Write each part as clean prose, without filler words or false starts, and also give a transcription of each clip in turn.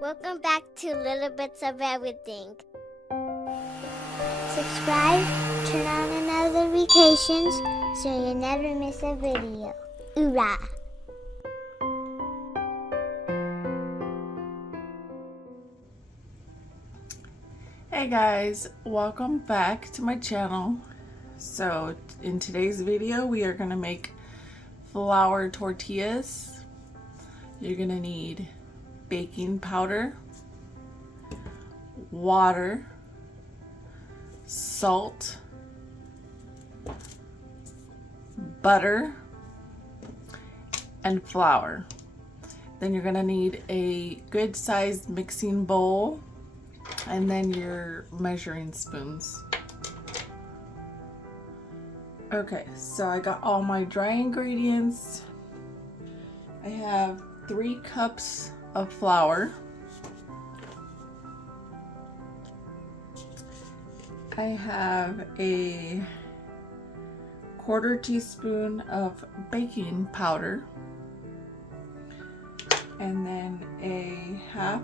Welcome back to Little Bits of Everything. Subscribe, turn on notifications so you never miss a video. Hoorah! Hey guys, welcome back to my channel. So in today's video we are going to make flour tortillas. You're going to need baking powder, water, salt, butter, and flour. Then you're going to need a good sized mixing bowl and then your measuring spoons. Okay, so I got all my dry ingredients. I have 3 cups of flour. I have a 1/4 teaspoon of baking powder, and then a 1/2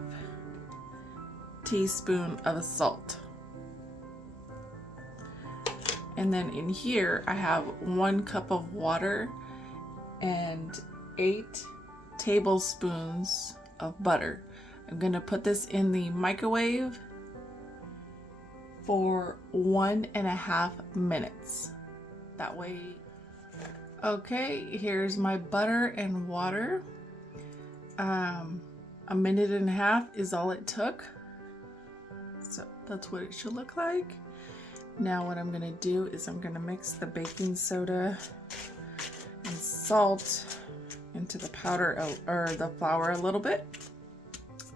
teaspoon of salt. And then in here I have 1 cup of water and 8 tablespoons of butter. I'm gonna put this in the microwave for 1.5 minutes. That way. Okay, here's my butter and water. 1.5 minutes is all it took. So that's what it should look like. Now what I'm gonna do is I'm gonna mix the baking soda and salt into the powder or the flour a little bit,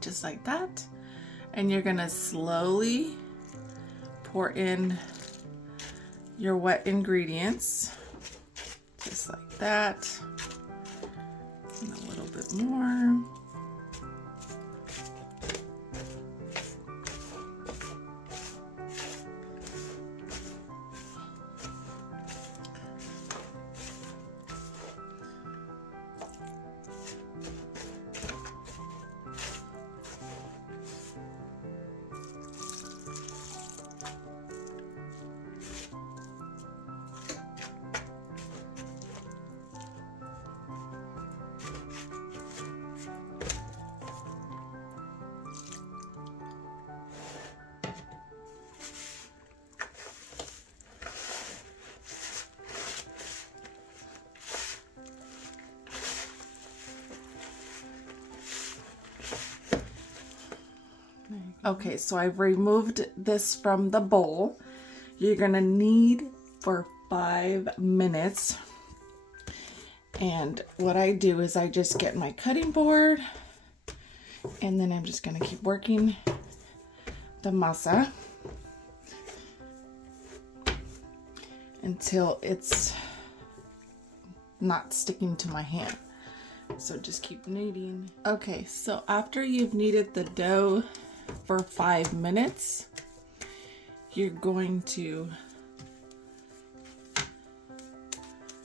just like that. And you're gonna slowly pour in your wet ingredients, just like that, and a little bit more. Okay, so I've removed this from the bowl. You're gonna need for 5 minutes. And what I do is I just get my cutting board and then I'm just gonna keep working the masa until it's not sticking to my hand. So just keep kneading. Okay, so after you've kneaded the dough for 5 minutes, you're going to,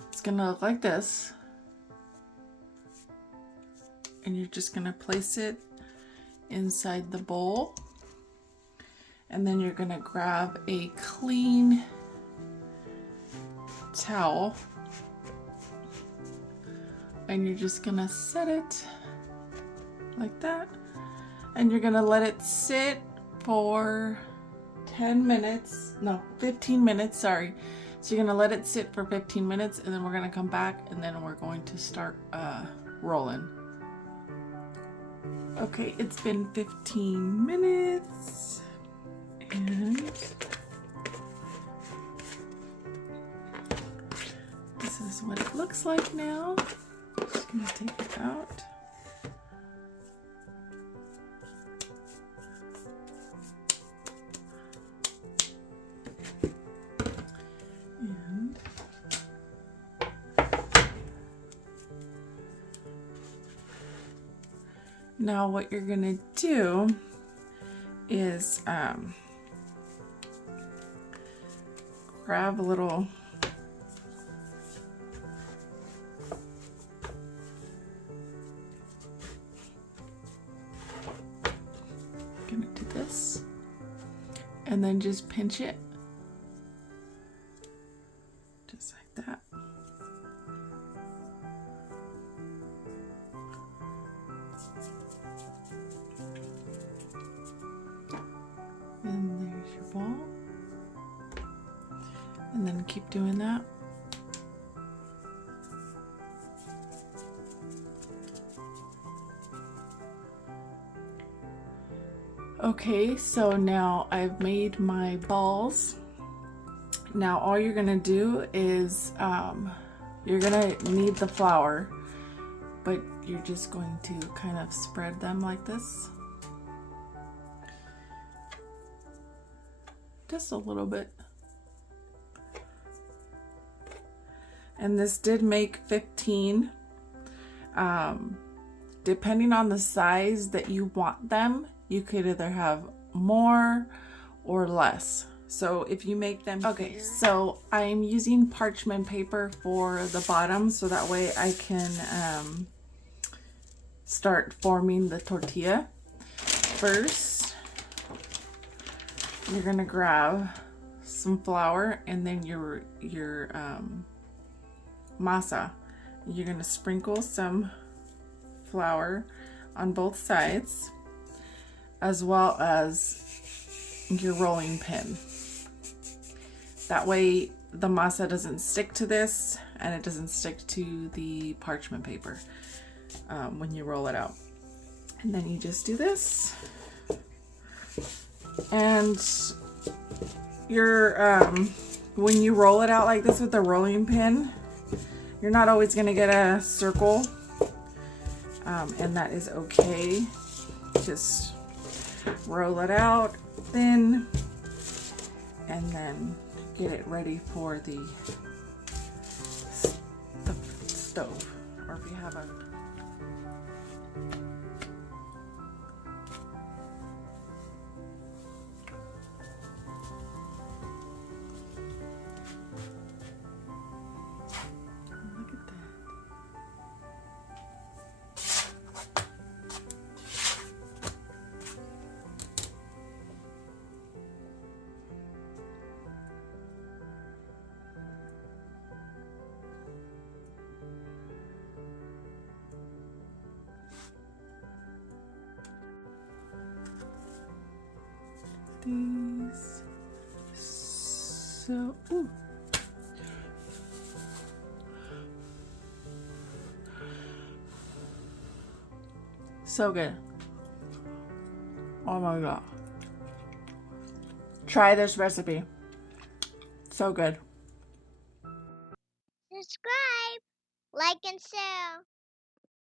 it's gonna look like this, and you're just gonna place it inside the bowl, and then you're gonna grab a clean towel and you're just gonna set it like that. And you're gonna let it sit for 15 minutes, sorry. So you're gonna let it sit for 15 minutes and then we're gonna come back and then we're going to start rolling. Okay, it's been 15 minutes and this is what it looks like now. Just gonna take it out. Now what you're gonna do is grab a little this and then just pinch it. Just like that. And there's your ball. And then keep doing that. Okay, so now I've made my balls. Now all you're gonna do is you're gonna need the flour, but you're just going to kind of spread them like this. Just a little bit. And this did make 15. Depending on the size that you want them, you could either have more or less. So if you make them, okay, so I'm using parchment paper for the bottom so that way I can start forming the tortilla. First, you're gonna grab some flour and then your masa. You're gonna sprinkle some flour on both sides, as well as your rolling pin. That way the masa doesn't stick to this and it doesn't stick to the parchment paper when you roll it out. And then you just do this. And when you roll it out like this with the rolling pin, you're not always gonna get a circle, and that is okay. Just roll it out thin and then get it ready for the stove, or if you have a look at that. These so ooh. So good. Oh my god. Try this recipe. So good. Subscribe, like, and share.